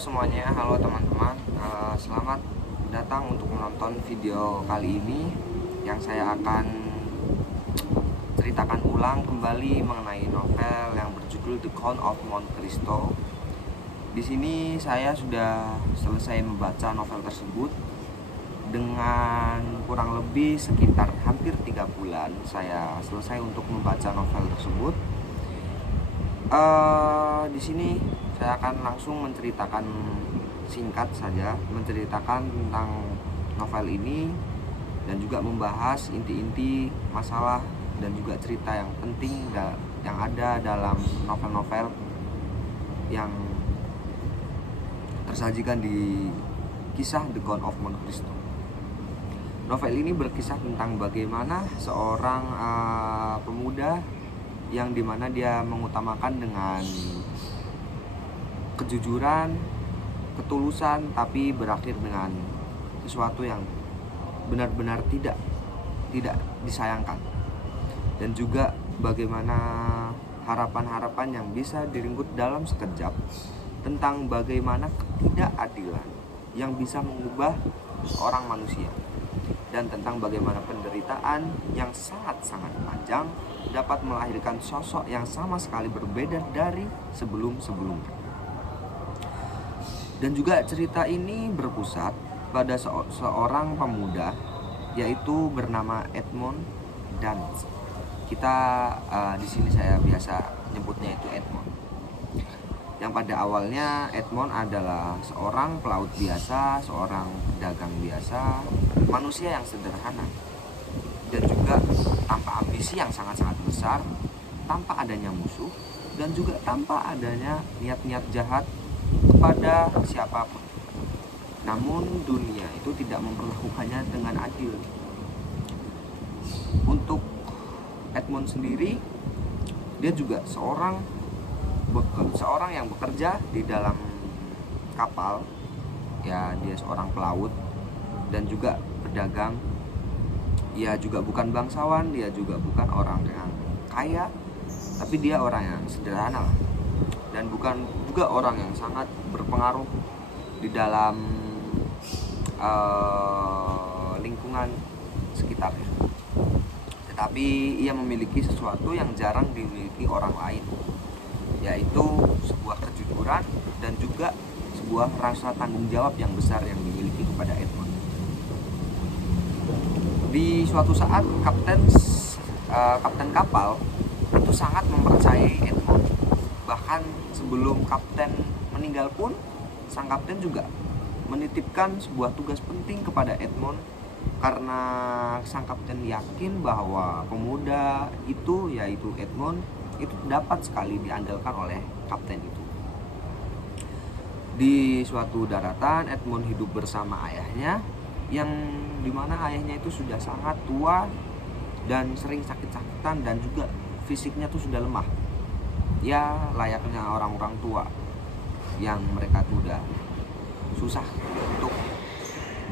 semuanya, halo teman-teman. Selamat datang untuk menonton video kali ini yang saya akan ceritakan ulang kembali mengenai novel yang berjudul The Count of Monte Cristo. Di sini saya sudah selesai membaca novel tersebut dengan kurang lebih sekitar hampir 3 bulan saya selesai untuk membaca novel tersebut. Di sini saya akan langsung menceritakan singkat saja, menceritakan tentang novel ini dan juga membahas inti-inti masalah dan juga cerita yang penting yang ada dalam novel-novel yang tersajikan di kisah The Count of Monte Cristo. Novel ini berkisah tentang bagaimana seorang pemuda yang dimana dia mengutamakan dengan kejujuran, ketulusan, tapi berakhir dengan sesuatu yang benar-benar tidak disayangkan. Dan juga bagaimana harapan-harapan yang bisa direnggut dalam sekejap tentang bagaimana ketidakadilan yang bisa mengubah seorang manusia, dan tentang bagaimana penderitaan yang sangat-sangat panjang dapat melahirkan sosok yang sama sekali berbeda dari sebelum-sebelumnya. Dan juga cerita ini berpusat pada seorang pemuda yaitu bernama Edmond Dantes. Kita di sini saya biasa nyebutnya itu Edmond. Yang pada awalnya Edmond adalah seorang pelaut biasa, seorang pedagang biasa, manusia yang sederhana, dan juga tanpa ambisi yang sangat-sangat besar, tanpa adanya musuh, dan juga tanpa adanya niat-niat jahat kepada siapapun. Namun dunia itu tidak memperlakukannya dengan adil. Untuk Edmond sendiri, dia juga seorang yang bekerja di dalam kapal. Ya, dia seorang pelaut dan juga pedagang. Dia juga bukan bangsawan, dia juga bukan orang yang kaya, tapi dia orang yang sederhana lah. Dan bukan juga orang yang sangat berpengaruh di dalam lingkungan sekitar. Tetapi ia memiliki sesuatu yang jarang dimiliki orang lain, yaitu sebuah kejujuran dan juga sebuah rasa tanggung jawab yang besar yang dimiliki kepada Edmond. Di suatu saat kapten kapal itu sangat mempercayai Edmond. Bahkan sebelum kapten meninggal pun, sang kapten juga menitipkan sebuah tugas penting kepada Edmond, karena sang kapten yakin bahwa pemuda itu, yaitu Edmond, itu dapat sekali diandalkan oleh kapten itu. Di suatu daratan, Edmond hidup bersama ayahnya, yang dimana ayahnya itu sudah sangat tua dan sering sakit-sakitan, dan juga fisiknya tuh sudah lemah. Ya, layaknya orang-orang tua yang mereka tuh udah susah untuk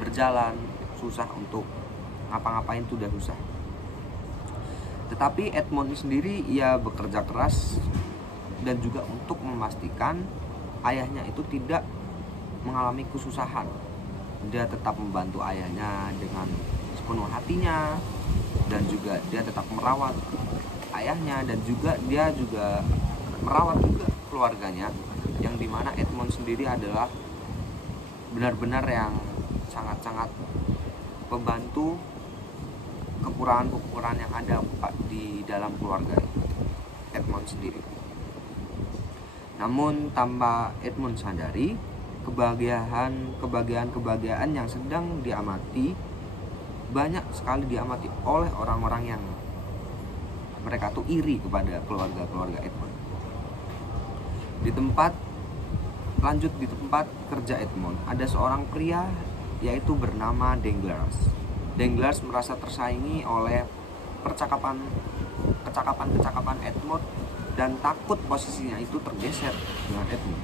berjalan, susah untuk ngapa-ngapain tuh udah susah. Tetapi Edmond sendiri ia bekerja keras dan juga untuk memastikan ayahnya itu tidak mengalami kesusahan. Dia tetap membantu ayahnya dengan sepenuh hatinya, dan juga dia tetap merawat ayahnya, dan juga dia juga merawat juga keluarganya, yang dimana Edmond sendiri adalah benar-benar yang sangat-sangat membantu kekurangan-kekurangan yang ada di dalam keluarga Edmond sendiri. Namun tanpa Edmond sadari, kebahagiaan yang sedang diamati banyak sekali diamati oleh orang-orang yang mereka tuh iri kepada keluarga Edmond. Di tempat kerja Edmond ada seorang pria yaitu bernama Danglars. Danglars merasa tersaingi oleh kecakapan Edmond dan takut posisinya itu tergeser dengan Edmond.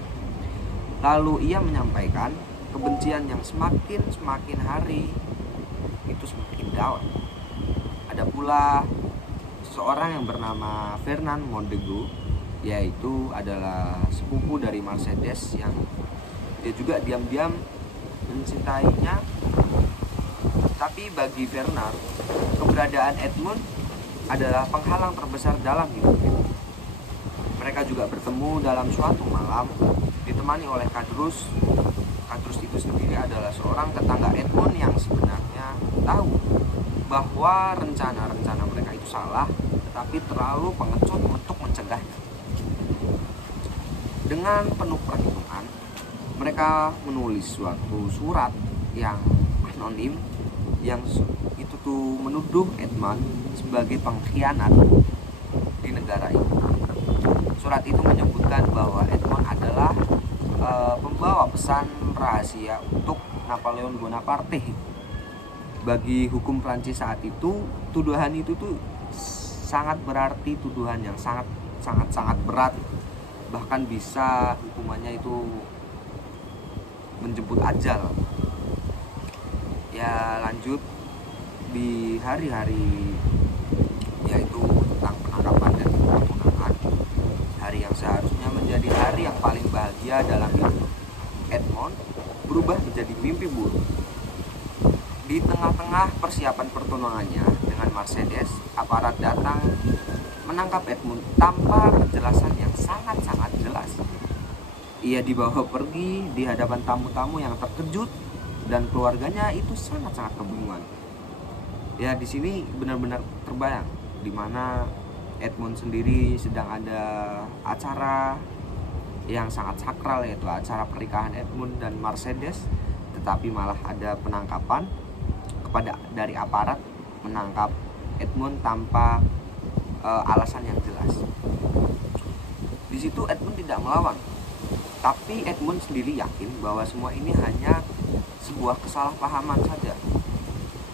Lalu ia menyampaikan kebencian yang semakin hari itu semakin dalam. Ada pula seseorang yang bernama Fernand Mondego, yaitu adalah sepupu dari Mercedes yang Dia juga diam-diam mencintainya. Tapi bagi Bernard, keberadaan Edmund adalah penghalang terbesar dalam hidupnya. Mereka juga bertemu dalam suatu malam, ditemani oleh Kadrus. Kadrus itu sendiri adalah seorang tetangga Edmund yang sebenarnya tahu bahwa rencana-rencana mereka itu salah, tetapi terlalu pengecut untuk mencegahnya. Dengan penuh perhitungan, mereka menulis suatu surat yang anonim, yang itu tuh menuduh Edmund sebagai pengkhianat di negara itu. Surat itu menyebutkan bahwa Edmund adalah pembawa pesan rahasia untuk Napoleon Bonaparte. Bagi hukum Prancis saat itu, tuduhan itu tuh sangat berarti, tuduhan yang sangat berat, bahkan bisa hukumannya itu menjemput ajal. Ya, lanjut di hari-hari yaitu tentang penangkapan dan pemusnahan, hari yang seharusnya menjadi hari yang paling bahagia dalam hidup Edmund berubah menjadi mimpi buruk. Di tengah-tengah persiapan pertunangannya dengan Mercedes, aparat datang menangkap Edmund tanpa penjelasan yang sangat-sangat jelas. Ia dibawa pergi di hadapan tamu-tamu yang terkejut dan keluarganya itu sangat-sangat kebingungan. Ya, di sini benar-benar terbayang di mana Edmund sendiri sedang ada acara yang sangat sakral, yaitu acara pernikahan Edmund dan Mercedes, tetapi malah ada penangkapan dari aparat, menangkap Edmund tanpa alasan yang jelas. Di situ Edmund tidak melawan, tapi Edmund sendiri yakin bahwa semua ini hanya sebuah kesalahpahaman saja.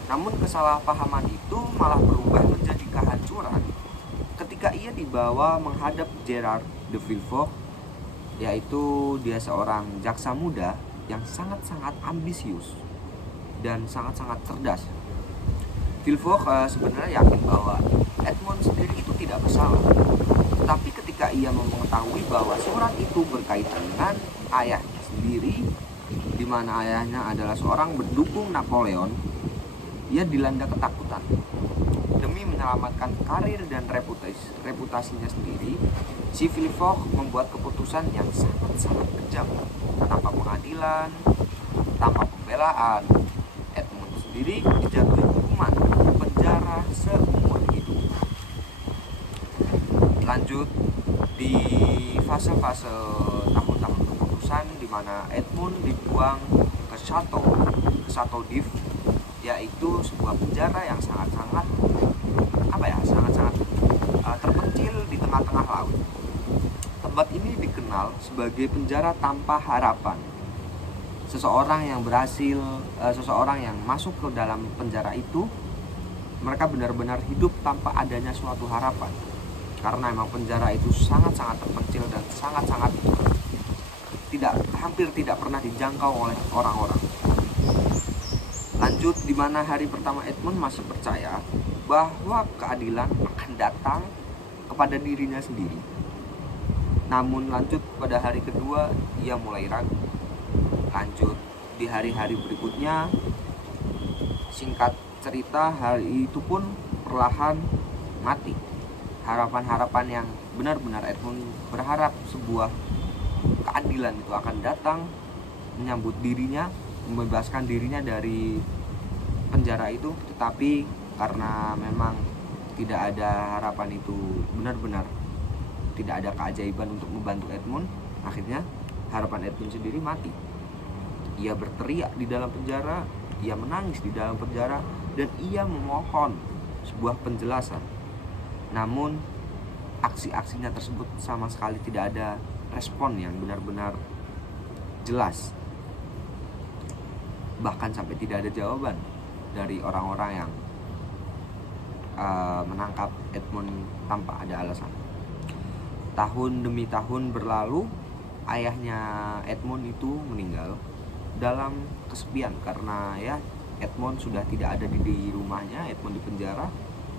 Namun kesalahpahaman itu malah berubah menjadi kehancuran ketika ia dibawa menghadap Gerard de Villefort, yaitu dia seorang jaksa muda yang sangat-sangat ambisius dan sangat-sangat cerdas. Villefort sebenarnya yakin bahwa Edmund sendiri itu tidak bersalah. Tetapi ketika ia mengetahui bahwa surat itu berkaitan dengan ayahnya sendiri, di mana ayahnya adalah seorang pendukung Napoleon, ia dilanda ketakutan. Demi menyelamatkan karir dan reputasinya sendiri, si Villefort membuat keputusan yang sangat-sangat kejam. Tanpa pengadilan, tanpa pembelaan, Edmund sendiri dijatuhi hukuman penjara seumur hidup. Lanjut di fase-fase tahun-tahun keputusan, di mana Edmund dibuang ke Chateau d'If, yaitu sebuah penjara yang sangat-sangat terpencil di tengah-tengah laut. Tempat ini dikenal sebagai penjara tanpa harapan. Seseorang yang masuk ke dalam penjara itu, mereka benar-benar hidup tanpa adanya suatu harapan, karena memang penjara itu sangat-sangat terpencil dan sangat-sangat hampir tidak pernah dijangkau oleh orang-orang. Lanjut, di mana hari pertama Edmund masih percaya bahwa keadilan akan datang kepada dirinya sendiri. Namun lanjut pada hari kedua ia mulai ragu. Lanjut di hari-hari berikutnya, singkat cerita, hari itu pun perlahan mati. Harapan-harapan yang benar-benar Edmund berharap sebuah keadilan itu akan datang, menyambut dirinya, membebaskan dirinya dari penjara itu, tetapi karena memang tidak ada harapan itu, benar-benar tidak ada keajaiban untuk membantu Edmund, akhirnya harapan Edmund sendiri mati. Ia berteriak di dalam penjara, ia menangis di dalam penjara, dan ia memohon sebuah penjelasan. Namun aksi-aksinya tersebut sama sekali tidak ada respon yang benar-benar jelas. Bahkan sampai tidak ada jawaban dari orang-orang yang menangkap Edmund tanpa ada alasan. Tahun demi tahun berlalu, ayahnya Edmund itu meninggal dalam kesepian karena ya Edmund sudah tidak ada di rumahnya, Edmund di penjara.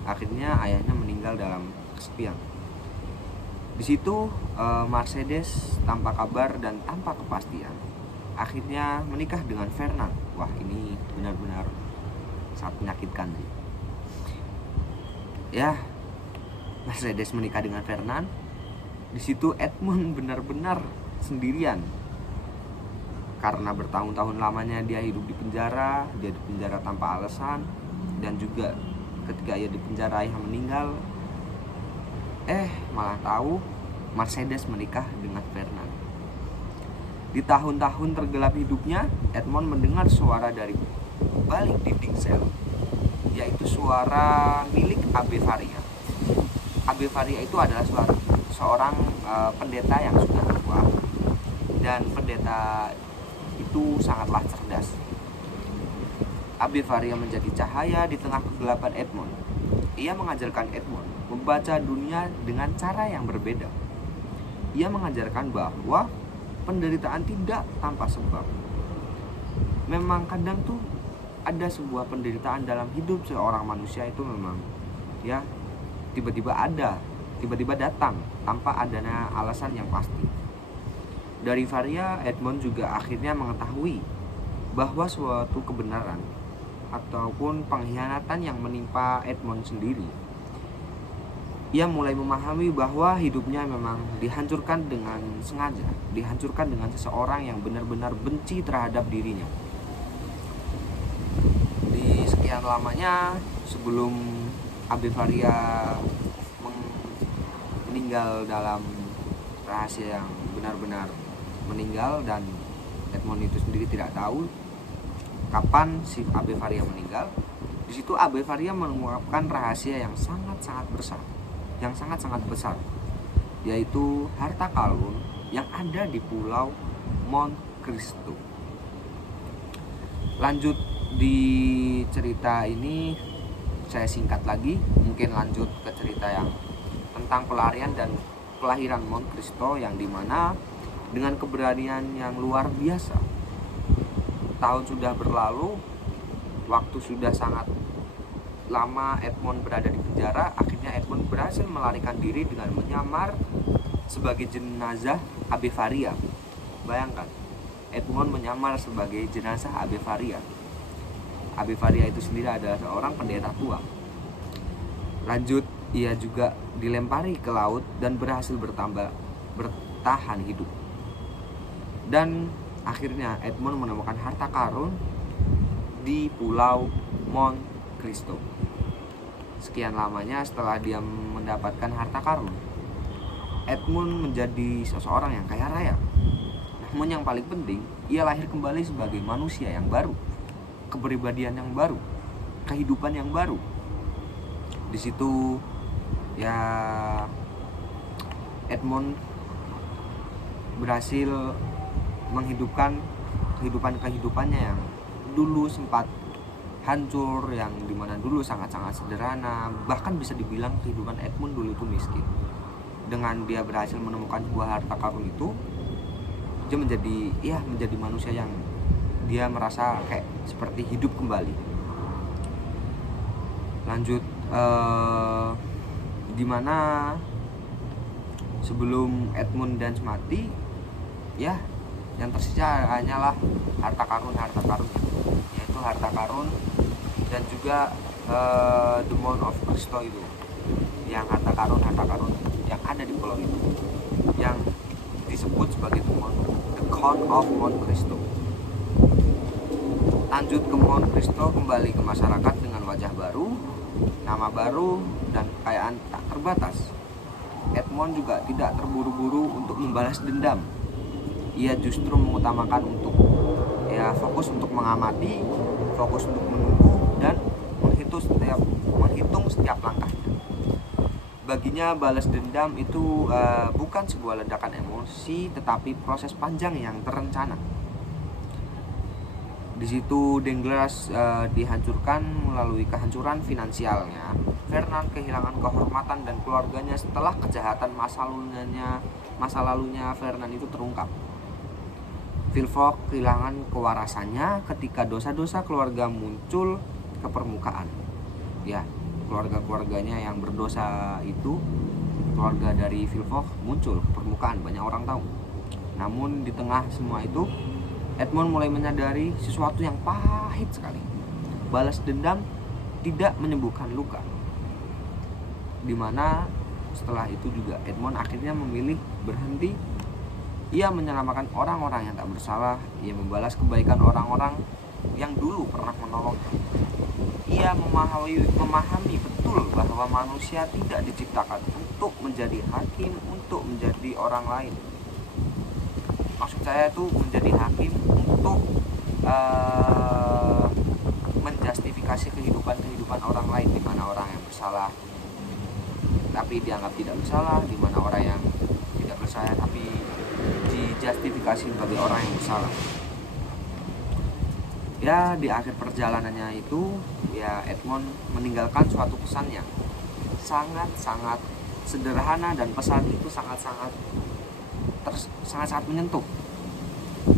Akhirnya ayahnya meninggal dalam kesepian. Di situ Mercedes tanpa kabar dan tanpa kepastian akhirnya menikah dengan Fernand. Wah, ini benar-benar sangat menyakitkan sih. Ya, Mercedes menikah dengan Fernand. Di situ Edmond benar-benar sendirian. Karena bertahun-tahun lamanya dia hidup di penjara, dia di penjara tanpa alasan, dan juga ketika ia di penjara ayah meninggal. Malah tahu Mercedes menikah dengan Fernand. Di tahun-tahun tergelap hidupnya, Edmond mendengar suara dari balik dinding sel, yaitu suara milik Abbe Faria. Abbe Faria itu adalah seorang pendeta yang sudah tua, dan pendeta itu sangatlah cerdas. Abbe Faria menjadi cahaya di tengah kegelapan Edmond. Ia mengajarkan Edmond membaca dunia dengan cara yang berbeda. Ia mengajarkan bahwa penderitaan tidak tanpa sebab. Memang kadang tuh ada sebuah penderitaan dalam hidup seorang manusia itu memang ya tiba-tiba datang tanpa adanya alasan yang pasti. Dari Faria, Edmond juga akhirnya mengetahui bahwa suatu kebenaran ataupun pengkhianatan yang menimpa Edmond sendiri. Ia mulai memahami bahwa hidupnya memang dihancurkan dengan sengaja, dihancurkan dengan seseorang yang benar-benar benci terhadap dirinya. Di sekian lamanya sebelum Abbe Faria meninggal dalam rahasia yang benar-benar meninggal, dan Edmond itu sendiri tidak tahu kapan si Abbe Faria meninggal. Di situ Abbe Faria mengungkapkan rahasia yang sangat-sangat besar, yaitu harta karun yang ada di Pulau Monte Cristo. Lanjut di cerita ini, saya singkat lagi, mungkin lanjut ke cerita yang tentang pelarian dan kelahiran Monte Cristo, yang dimana dengan keberanian yang luar biasa, tahun sudah berlalu, waktu sudah sangat lama Edmond berada di penjara. Akhirnya Edmond berhasil melarikan diri dengan menyamar sebagai jenazah Abbe Faria. Bayangkan, Edmond menyamar sebagai jenazah Abbe Faria. Abbe Faria itu sendiri adalah seorang pendeta tua. Lanjut, ia juga dilempari ke laut dan berhasil bertahan hidup. Dan akhirnya Edmond menemukan harta karun di Pulau Monte Cristo. Sekian lamanya setelah dia mendapatkan harta karun, Edmond menjadi seseorang yang kaya raya. Namun yang paling penting, ia lahir kembali sebagai manusia yang baru, kepribadian yang baru, kehidupan yang baru. Di situ ya Edmond berhasil menghidupkan kehidupannya yang dulu sempat hancur, yang dimana dulu sangat-sangat sederhana, bahkan bisa dibilang kehidupan Edmond dulu itu miskin. Dengan dia berhasil menemukan sebuah harta karun itu, dia menjadi manusia yang dia merasa kayak seperti hidup kembali. Lanjut, dimana sebelum Edmond Dance mati, ya yang tersisa hanyalah harta karun, yaitu harta karun dan juga the Monte of Cristo itu, yang harta karun yang ada di pulau itu, yang disebut sebagai the Count of Monte Cristo. Lanjut ke Monte Cristo, kembali ke masyarakat dengan wajah baru, nama baru, dan kekayaan tak terbatas. Edmond juga tidak terburu-buru untuk membalas dendam. Ia justru mengutamakan untuk fokus untuk mengamati, fokus untuk menunggu, dan menghitung setiap langkahnya. Baginya balas dendam itu bukan sebuah ledakan emosi, tetapi proses panjang yang terencana. Di situ Danglars dihancurkan melalui kehancuran finansialnya. Fernand kehilangan kehormatan dan keluarganya setelah kejahatan masa lalunya Fernand itu terungkap. Villefort kehilangan kewarasannya ketika dosa-dosa keluarga muncul ke permukaan. Ya, keluarga-keluarganya yang berdosa itu, keluarga dari Villefort muncul ke permukaan, banyak orang tahu. Namun di tengah semua itu, Edmond mulai menyadari sesuatu yang pahit sekali. Balas dendam tidak menyembuhkan luka. Dimana setelah itu juga Edmond akhirnya memilih berhenti. Ia menyelamatkan orang-orang yang tak bersalah. Ia membalas kebaikan orang-orang yang dulu pernah menolongnya. Ia memahami betul bahwa manusia tidak diciptakan untuk menjadi hakim, untuk menjadi orang lain. Maksud saya itu menjadi hakim untuk menjustifikasi kehidupan orang lain, di mana orang yang bersalah tapi dianggap tidak bersalah, di mana orang yang tidak bersalah tapi dijustifikasi sebagai orang yang bersalah. Ya, di akhir perjalanannya itu ya Edmond meninggalkan suatu pesan yang sangat-sangat sederhana, dan pesan itu sangat-sangat menyentuh,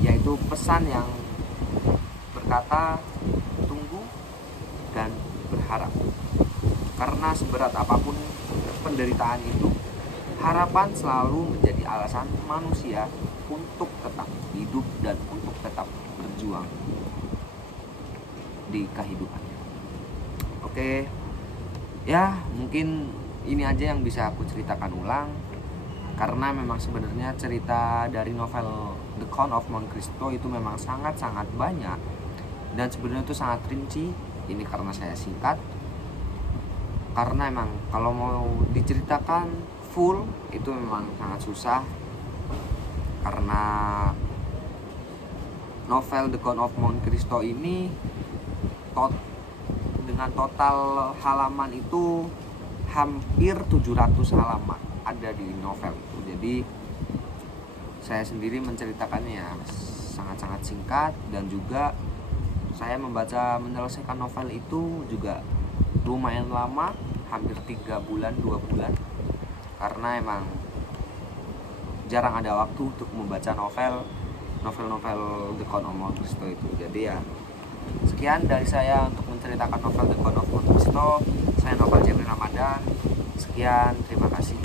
yaitu pesan yang berkata tunggu dan berharap. Karena seberat apapun penderitaan itu, harapan selalu menjadi alasan manusia untuk tetap hidup dan untuk tetap berjuang di kehidupannya. Oke, ya mungkin ini aja yang bisa aku ceritakan ulang, karena memang sebenarnya cerita dari novel The Count of Monte Cristo itu memang sangat-sangat banyak, dan sebenarnya itu sangat rinci. Ini karena saya singkat, karena emang kalau mau diceritakan full itu memang sangat susah, karena novel The Count of Monte Cristo ini dengan total halaman itu hampir 700 halaman ada di novel itu. Jadi saya sendiri menceritakannya sangat-sangat singkat, dan juga saya menyelesaikan novel itu juga lumayan lama, hampir 3 bulan 2 bulan, karena emang jarang ada waktu untuk membaca novel The Count of Monte Cristo itu. Jadi ya sekian dari saya untuk menceritakan novel The Count of Monte Cristo. Saya Novel Jeffrey Ramadan. Sekian, terima kasih.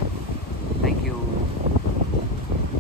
Thank you.